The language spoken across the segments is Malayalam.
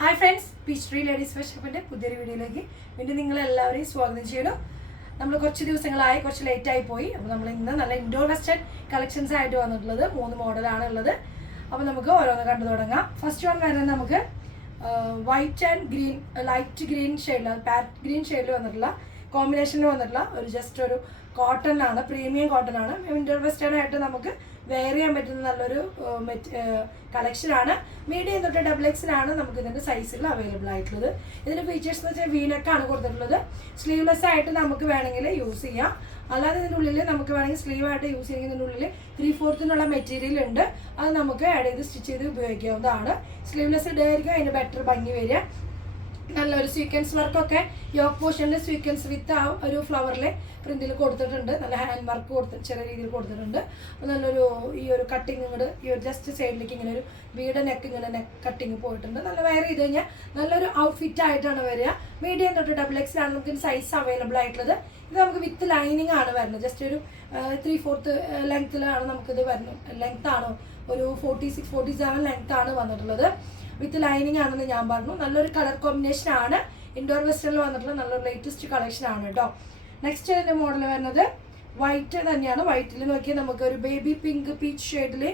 ഹായ് ഫ്രണ്ട്സ് പിസ്റ്ററി ലേഡീസ് ഫെഷപ്പിന്റെ പുതിയൊരു വീഡിയോയിലേക്ക് വീണ്ടും നിങ്ങളെല്ലാവരെയും സ്വാഗതം ചെയ്യണം നമ്മൾ കുറച്ച് ദിവസങ്ങളായി കുറച്ച് ലേറ്റ് ആയി പോയി. അപ്പോൾ നമ്മൾ ഇന്ന് നല്ല ഇൻഡോർ വെസ്റ്റേൺ കളക്ഷൻസ് ആയിട്ട് വന്നിട്ടുള്ളത് മൂന്ന് മോഡലാണ് ഉള്ളത്. അപ്പോൾ നമുക്ക് ഓരോന്ന് കണ്ടു തുടങ്ങാം. ഫസ്റ്റ് വൺ വരുന്നത് നമുക്ക് white and green light green ഷെയ്ഡിൽ പാറ്റ് ഗ്രീൻ ഷെയ്ഡിൽ വന്നിട്ടുള്ള കോമ്പിനേഷനിൽ വന്നിട്ടുള്ള ഒരു ജസ്റ്റ് ഒരു കോട്ടൺ ആണ് പ്രീമിയം കോട്ടൺ ആണ്. വിന്റർ വെസ്റ്റേൺ ആയിട്ട് നമുക്ക് വെയർ ചെയ്യാൻ പറ്റുന്ന നല്ലൊരു കളക്ഷനാണ് മീഡിയം തൊട്ട് ഡബിൾ എക്സിലാണ് നമുക്ക് ഇതിന്റെ സൈസുകൾ അവൈലബിൾ ആയിട്ടുള്ളത്. ഇതിന്റെ ഫീച്ചേഴ്സ് എന്ന് വെച്ചാൽ വീനക്കാണ് കൊടുത്തിട്ടുള്ളത്. സ്ലീവ്ലെസ് ആയിട്ട് നമുക്ക് വേണമെങ്കിൽ യൂസ് ചെയ്യാം. അല്ലാതെ ഇതിന്റെ ഉള്ളിൽ നമുക്ക് വേണമെങ്കിൽ സ്ലീവ് ആയിട്ട് യൂസ് ചെയ്യുന്നതിന്റെ ഉള്ളിൽ ത്രീ ഫോർത്തിനുള്ള മെറ്റീരിയൽ ഉണ്ട്. അത് നമുക്ക് ആഡ് ചെയ്ത് സ്റ്റിച്ച് ചെയ്ത് ഉപയോഗിക്കാവുന്നതാണ്. സ്ലീവ്ലെസ് ഇടയായിരിക്കും അതിന് ബെറ്റർ ഭംഗി വരിക. നല്ലൊരു സ്വീക്വൻസ് വർക്കൊക്കെ യോക്ക് പോഷന്റെ സ്വീക്വൻസ് വിത്ത് ആ ഒരു ഫ്ലവറിൽ പ്രിന്റിൽ കൊടുത്തിട്ടുണ്ട്. നല്ല ഹാൻഡ് വർക്ക് കൊടുത്ത് ചെറിയ രീതിയിൽ കൊടുത്തിട്ടുണ്ട്. അപ്പോൾ നല്ലൊരു ഈ ഒരു കട്ടിങ് ഇങ്ങോട്ട് ഈ ഒരു ജസ്റ്റ് സൈഡിലേക്ക് ഇങ്ങനെ ഒരു വീട് നെക്ക് ഇങ്ങനെ നെക്ക് കട്ടിങ് പോയിട്ടുണ്ട്. നല്ല വെയർ ചെയ്ത് കഴിഞ്ഞാൽ നല്ലൊരു ഔട്ട്ഫിറ്റ് ആയിട്ടാണ് വരിക. മീഡിയം തൊട്ട് ഡബിൾ എക്സ് ആണ് നമുക്ക് സൈസ് അവൈലബിൾ ആയിട്ടുള്ളത്. ഇത് നമുക്ക് വിത്ത് ലൈനിങ് ആണ് വരുന്നത്. ജസ്റ്റ് ഒരു ത്രീ ഫോർത്ത് ലെങ്ത്തിലാണ് നമുക്കിത് വരുന്നത്. ലെങ്ത് ആണ്? ഒരു ഫോർട്ടി സിക്സ് ഫോർട്ടി സെവൻ ലെങ്ത്താണ് വന്നിട്ടുള്ളത്. വിത്ത് ലൈനിങ് ആണെന്ന് ഞാൻ പറഞ്ഞു. നല്ലൊരു കളർ കോമ്പിനേഷൻ ആണ്. ഇൻഡോർ വെസ്റ്റേണിൽ വന്നിട്ടുള്ള നല്ലൊരു ലേറ്റസ്റ്റ് കളക്ഷൻ ആണ് കേട്ടോ നെക്സ്റ്റ് ഇതിന്റെ മോഡൽ വരുന്നത് വൈറ്റ് തന്നെയാണ്. വൈറ്റിൽ നോക്കിയാൽ നമുക്ക് ഒരു ബേബി പിങ്ക് പീച്ച് ഷെയ്ഡിൽ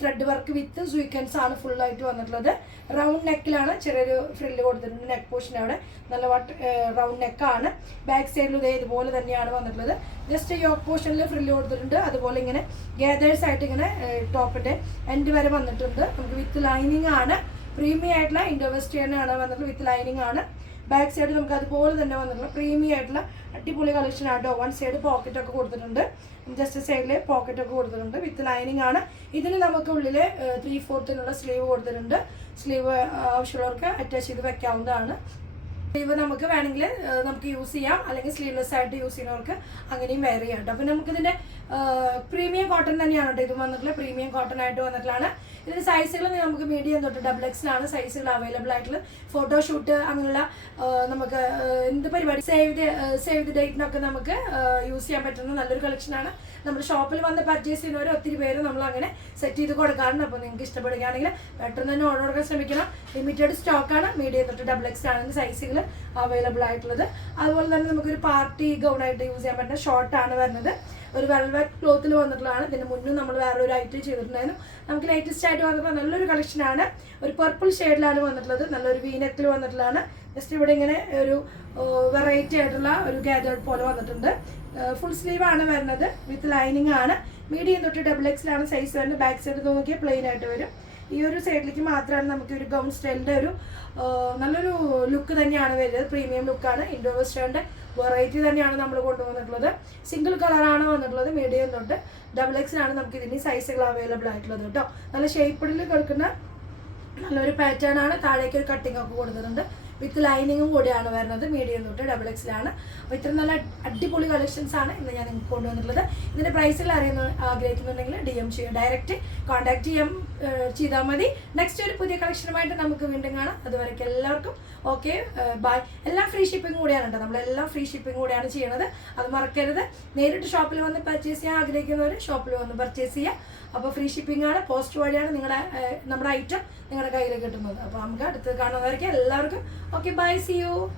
ത്രെഡ് വർക്ക് വിത്ത് സ്വീക്കൻസ് ആണ് ഫുൾ ആയിട്ട് വന്നിട്ടുള്ളത്. റൗണ്ട് നെക്കിലാണ് ചെറിയൊരു ഫ്രില്ല് കൊടുത്തിട്ടുണ്ട്. നെക്ക് പോർഷൻ അവിടെ. നല്ല വട്ട് റൗണ്ട് നെക്കാണ് ബാക്ക് സൈഡിൽ ഇതേ ഇതുപോലെ തന്നെയാണ് വന്നിട്ടുള്ളത്. ജസ്റ്റ് യോക്ക് പോർഷനിൽ ഫ്രില്ല് കൊടുത്തിട്ടുണ്ട്. അതുപോലെ ഇങ്ങനെ ഗേദേഴ്സ് ആയിട്ട് ഇങ്ങനെ ടോപ്പിന്റെ എൻഡ് വരെ വന്നിട്ടുണ്ട്. നമുക്ക് വിത്ത് ലൈനിങ് ആണ്. പ്രീമിയം ആയിട്ടുള്ള ഇൻഡോ വെസ്റ്റേൺ ആണ് വന്നിട്ടുള്ളത്. വിത്ത് ലൈനിങ് ആണ്. ബാക്ക് സൈഡ് നമുക്ക് അതുപോലെ തന്നെ വന്നിട്ടുള്ള പ്രീമിയം ആയിട്ടുള്ള അടിപൊളി കളക്ഷൻ ആട്ടോ. വൺ സൈഡ് പോക്കറ്റ് ഒക്കെ കൊടുത്തിട്ടുണ്ട്. ജസ്റ്റ് സൈഡിൽ പോക്കറ്റ് ഒക്കെ കൊടുത്തിട്ടുണ്ട്. വിത്ത് ലൈനിങ് ആണ്. ഇതിന് നമുക്ക് ഉള്ളിൽ ത്രീ ഫോർത്തിനുള്ള സ്ലീവ് കൊടുത്തിട്ടുണ്ട്. സ്ലീവ് ആവശ്യമുള്ളവർക്ക് അറ്റാച്ച് ചെയ്ത് വെക്കാവുന്നതാണ്. സ്ലീവ് നമുക്ക് വേണമെങ്കിൽ നമുക്ക് യൂസ് ചെയ്യാം. അല്ലെങ്കിൽ സ്ലീവ്ലെസ് ആയിട്ട് യൂസ് ചെയ്യുന്നവർക്ക് അങ്ങനെയും വെയർ ചെയ്യാം കേട്ടോ അപ്പം നമുക്കിതിന്റെ പ്രീമിയം കോട്ടൺ തന്നെയാണ് കേട്ടോ ഇത് വന്നിട്ടുള്ളത്. പ്രീമിയം കോട്ടൺ ആയിട്ട് വന്നിട്ടുള്ളതാണ്. ഇതിന്റെ സൈസുകൾ നമുക്ക് മീഡിയം തൊട്ട് ഡബിൾ എക്സിലാണ് സൈസുകൾ അവൈലബിൾ ആയിട്ടുള്ളത്. ഫോട്ടോഷൂട്ട് അങ്ങനെയുള്ള നമുക്ക് എന്ത് പരിപാടി? സേവ് ദ സേവ് ദി ഡേറ്റിനൊക്കെ നമുക്ക് യൂസ് ചെയ്യാൻ പറ്റുന്ന നല്ലൊരു കളക്ഷനാണ് നമ്മുടെ ഷോപ്പിൽ വന്ന് പർച്ചേസ് ചെയ്യുന്നവർ ഒത്തിരി പേര് നമ്മൾ അങ്ങനെ സെറ്റ് ചെയ്ത് കൊടുക്കാറുണ്ട്. അപ്പോൾ നിങ്ങൾക്ക് ഇഷ്ടപ്പെടുകയാണെങ്കിൽ പെട്ടെന്ന് തന്നെ ഓർഡർ കൊടുക്കാൻ ശ്രമിക്കണം. ലിമിറ്റഡ് സ്റ്റോക്കാണ് മീഡിയം തൊട്ട് ഡബിൾ എക്സ് ആണ് സൈസുകൾ അവൈലബിൾ ആയിട്ടുള്ളത്. അതുപോലെ തന്നെ നമുക്കൊരു പാർട്ടി ഗൗൺ ആയിട്ട് യൂസ് ചെയ്യാൻ പറ്റുന്ന ഷോർട്ടാണ് വരുന്നത്. ഒരു വെൽവെറ്റ് ക്ലോത്തിൽ വന്നിട്ടുള്ളതാണ്. ഇതിന് മുന്നും നമ്മൾ വേറെ ഒരു ഐറ്റം ചെയ്തിട്ടുണ്ടായിരുന്നു. നമുക്ക് ലേറ്റസ്റ്റ് ആയിട്ട് വന്നപ്പോൾ നല്ലൊരു കളക്ഷനാണ് ഒരു പർപ്പിൾ ഷെയ്ഡിലാണ് വന്നിട്ടുള്ളത്. നല്ലൊരു വീനത്തിൽ വന്നിട്ടുള്ളതാണ്. ജസ്റ്റ് ഇവിടെ ഇങ്ങനെ ഒരു വെറൈറ്റി ആയിട്ടുള്ള ഒരു ഗാദേർഡ് പോലെ വന്നിട്ടുണ്ട്. ഫുൾ സ്ലീവ് ആണ് വരുന്നത്. വിത്ത് ലൈനിങ് ആണ്. മീഡിയം തൊട്ട് ഡബിൾ എക്സിലാണ് സൈസ് വരുന്നത്. ബാക്ക് സൈഡ് നോക്കിയാൽ പ്ലെയിൻ ആയിട്ട് വരും. ഈ ഒരു സൈഡിലേക്ക് മാത്രമാണ് നമുക്ക് ഒരു ഗൗൺ സ്റ്റൈലിന്റെ ഒരു നല്ലൊരു ലുക്ക് തന്നെയാണ് വരുന്നത്. പ്രീമിയം ലുക്കാണ് ഇൻഡോ വെസ്റ്റേണിന്റെ വെറൈറ്റി തന്നെയാണ് നമ്മൾ കൊണ്ടുവന്നിട്ടുള്ളത്. സിംഗിൾ കളറാണ് വന്നിട്ടുള്ളത് മീഡിയം തൊട്ട് ഡബിൾ എക്സിലാണ് നമുക്ക് ഇതിന് സൈസുകൾ അവൈലബിൾ ആയിട്ടുള്ളത് കേട്ടോ. നല്ല ഷേപ്പിൽ കിടക്കുന്ന നല്ലൊരു പാറ്റേൺ ആണ്. താഴേക്ക് ഒരു കട്ടിംഗ് ഒക്കെ കൊടുത്തിട്ടുണ്ട്. വിത്ത് ലൈനിങ്ങും കൂടിയാണ് വരുന്നത്. മീഡിയം തൊട്ട് ഡബിൾ എക്സിലാണ് അപ്പോൾ ഇത്ര നല്ല അടിപൊളി കളക്ഷൻസ് ആണ് ഇന്ന് ഞാൻ നിങ്ങൾക്ക് കൊണ്ടുവന്നിട്ടുള്ളത്. ഇതിന്റെ പ്രൈസിൽ അറിയുന്ന ആഗ്രഹിക്കുന്നുണ്ടെങ്കിൽ ഡി എം ചെയ്യും. ഡയറക്റ്റ് കോൺടാക്ട് ചെയ്യാം ചെയ്താൽ മതി. നെക്സ്റ്റ് ഒരു പുതിയ കളക്ഷനുമായിട്ട് നമുക്ക് വീണ്ടും കാണാം. അതുവരേക്കും എല്ലാവർക്കും ഓക്കെ ബൈ എല്ലാം ഫ്രീ ഷിപ്പിംഗ് കൂടിയാണ് കേട്ടോ. നമ്മളെല്ലാം ഫ്രീ ഷിപ്പിംഗ് കൂടിയാണ് ചെയ്യണത്. അത് മറക്കരുത്. നേരിട്ട് ഷോപ്പിൽ വന്ന് പർച്ചേസ് ചെയ്യാൻ ആഗ്രഹിക്കുന്നവർ ഷോപ്പിൽ വന്ന് പർച്ചേസ് ചെയ്യുക. അപ്പോൾ ഫ്രീ ഷിപ്പിംഗ് ആണ് പോസ്റ്റ് വഴിയാണ് നിങ്ങളുടെ നമ്മുടെ ഐറ്റം നിങ്ങളുടെ കയ്യിൽ കിട്ടുന്നത്. അപ്പോൾ നമുക്ക് അടുത്ത് കാണുന്നതായിരിക്കും. എല്ലാവർക്കും ഓക്കെ ബൈ സി യു